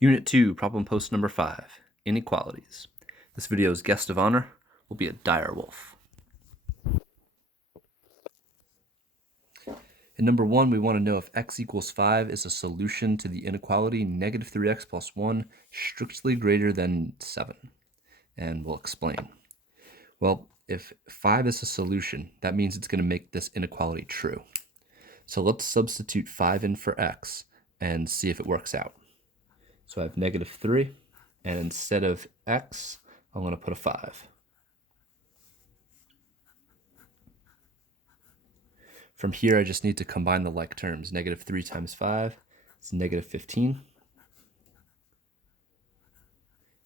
Unit 2, problem post number 5, Inequalities. This video's guest of honor will be a direwolf. In number 1, we want to know if x equals 5 is a solution to the inequality negative 3x plus 1 strictly greater than 7. And we'll explain. Well, if 5 is a solution, that means it's going to make this inequality true. So let's substitute 5 in for x and see if it works out. So I have negative 3, and instead of x, I'm going to put a 5. From here, I just need to combine the like terms. Negative 3 times 5 is negative 15.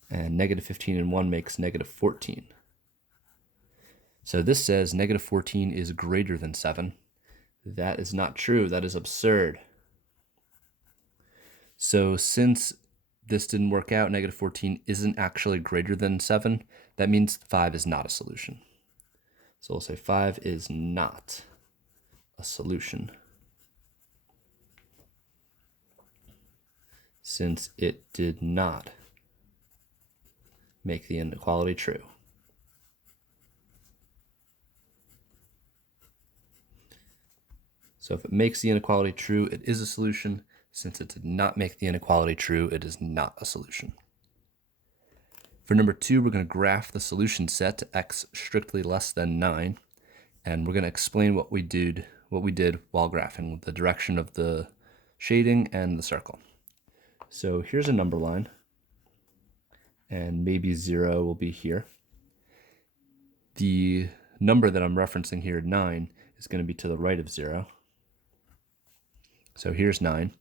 And negative 15 and 1 makes negative 14. So this says negative 14 is greater than 7. That is not true. That is absurd. So since this didn't work out, negative 14 isn't actually greater than 7, that means 5 is not a solution. So we'll say 5 is not a solution, since it did not make the inequality true. So if it makes the inequality true, it is a solution. Since it did not make the inequality true, it is not a solution. For number 2, we're going to graph the solution set to x strictly less than 9, and we're going to explain what we did while graphing, with the direction of the shading and the circle. So here's a number line, and maybe 0 will be here. The number that I'm referencing here, 9, is going to be to the right of 0. So here's 9.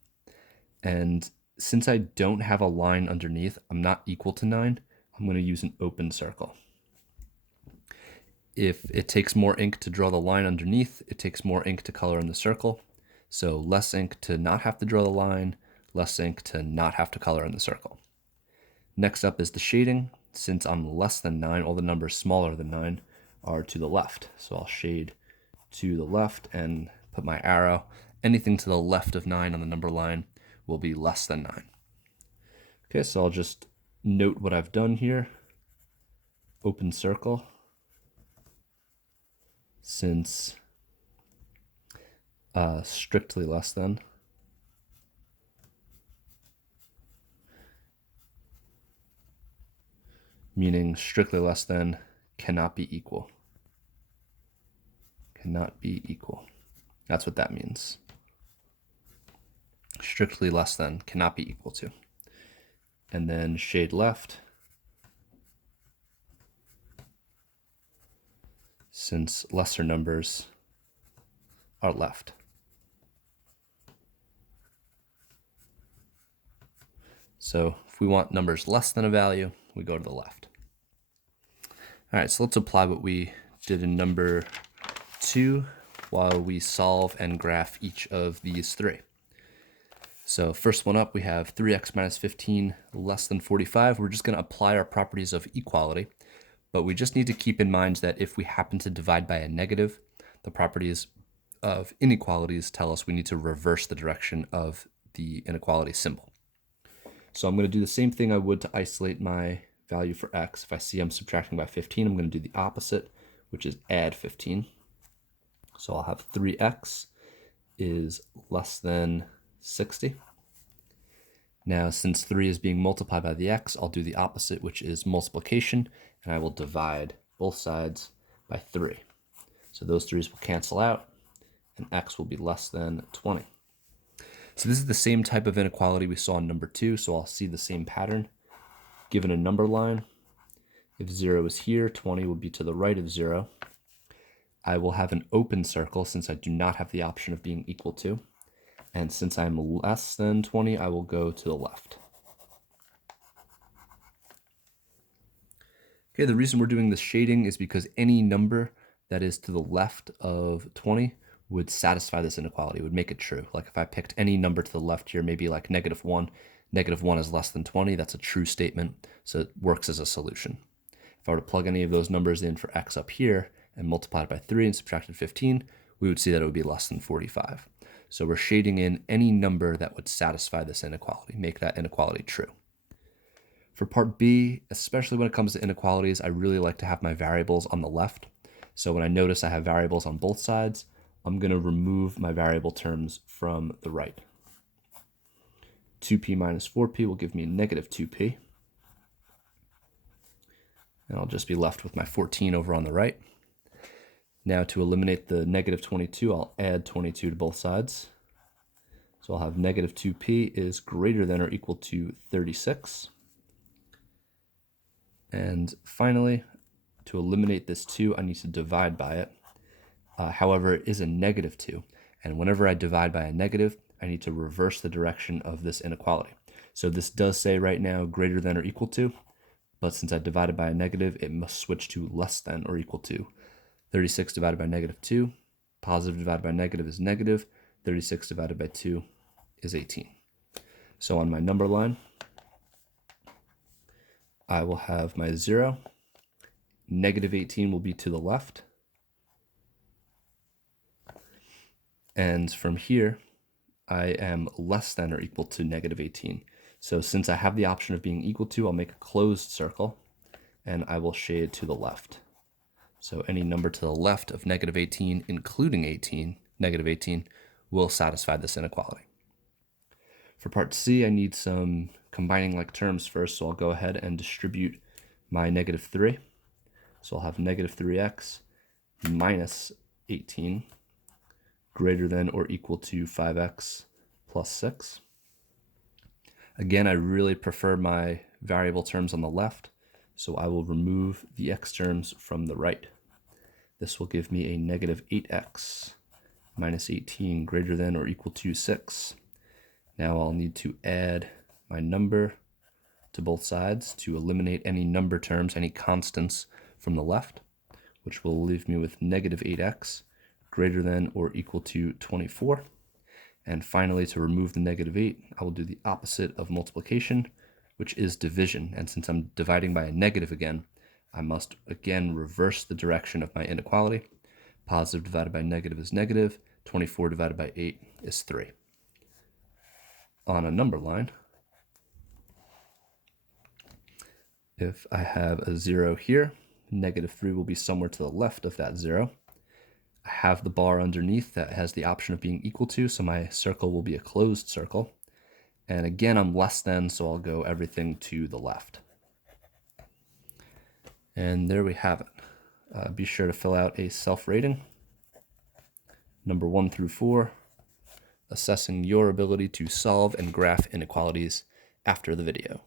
And since I don't have a line underneath, I'm not equal to 9, I'm going to use an open circle. If it takes more ink to draw the line underneath, it takes more ink to color in the circle. So less ink to not have to draw the line, less ink to not have to color in the circle. Next up is the shading. Since I'm less than 9, all the numbers smaller than 9 are to the left. So I'll shade to the left and put my arrow. Anything to the left of 9 on the number line will be less than 9. Okay, so I'll just note what I've done here. Open circle. Since strictly less than, meaning strictly less than cannot be equal. Cannot be equal. That's what that means. Strictly less than cannot be equal to. And then shade left, since lesser numbers are left. So if we want numbers less than a value, we go to the left. All right, so let's apply what we did in number 2 while we solve and graph each of these 3. So first one up, we have 3x minus 15 less than 45. We're just going to apply our properties of equality, but we just need to keep in mind that if we happen to divide by a negative, the properties of inequalities tell us we need to reverse the direction of the inequality symbol. So I'm going to do the same thing I would to isolate my value for x. If I see I'm subtracting by 15, I'm going to do the opposite, which is add 15. So I'll have 3x is less than 60. Now, since 3 is being multiplied by the x, I'll do the opposite, which is multiplication, and I will divide both sides by 3. So those 3's will cancel out, and x will be less than 20. So this is the same type of inequality we saw in number 2, so I'll see the same pattern. Given a number line, if 0 is here, 20 will be to the right of 0. I will have an open circle since I do not have the option of being equal to. And since I'm less than 20, I will go to the left. Okay, the reason we're doing this shading is because any number that is to the left of 20 would satisfy this inequality, would make it true. Like if I picked any number to the left here, maybe like negative 1 is less than 20, that's a true statement, so it works as a solution. If I were to plug any of those numbers in for x up here and multiply it by 3 and subtracted 15, we would see that it would be less than 45. So we're shading in any number that would satisfy this inequality, make that inequality true. For part B, especially when it comes to inequalities, I really like to have my variables on the left. So when I notice I have variables on both sides, I'm going to remove my variable terms from the right. 2p minus 4p will give me negative 2p. And I'll just be left with my 14 over on the right. Now to eliminate the negative 22, I'll add 22 to both sides. So I'll have negative 2p is greater than or equal to 36. And finally, to eliminate this 2, I need to divide by it. However, it is a negative 2. And whenever I divide by a negative, I need to reverse the direction of this inequality. So this does say right now greater than or equal to, but since I divided by a negative, it must switch to less than or equal to. 36 divided by negative 2, positive divided by negative is negative, 36 divided by 2 is 18. So on my number line, I will have my 0. Negative 18 will be to the left. And from here, I am less than or equal to negative 18. So since I have the option of being equal to, I'll make a closed circle, and I will shade to the left. So any number to the left of negative 18, including 18, negative 18, will satisfy this inequality. For part C, I need some combining like terms first, so I'll go ahead and distribute my negative 3. So I'll have negative 3x minus 18 greater than or equal to 5x plus 6. Again, I really prefer my variable terms on the left, so I will remove the x terms from the right. This will give me a negative 8x minus 18 greater than or equal to 6. Now I'll need to add my number to both sides to eliminate any number terms, any constants from the left, which will leave me with negative 8x greater than or equal to 24. And finally, to remove the negative 8, I will do the opposite of multiplication, which is division. And since I'm dividing by a negative again, I must again reverse the direction of my inequality. Positive divided by negative is negative. 24 divided by 8 is 3. On a number line, if I have a 0 here, negative 3 will be somewhere to the left of that 0. I have the bar underneath that has the option of being equal to, so my circle will be a closed circle. And again, I'm less than, so I'll go everything to the left. And there we have it. Be sure to fill out a self-rating. Number 1 through 4, assessing your ability to solve and graph inequalities after the video.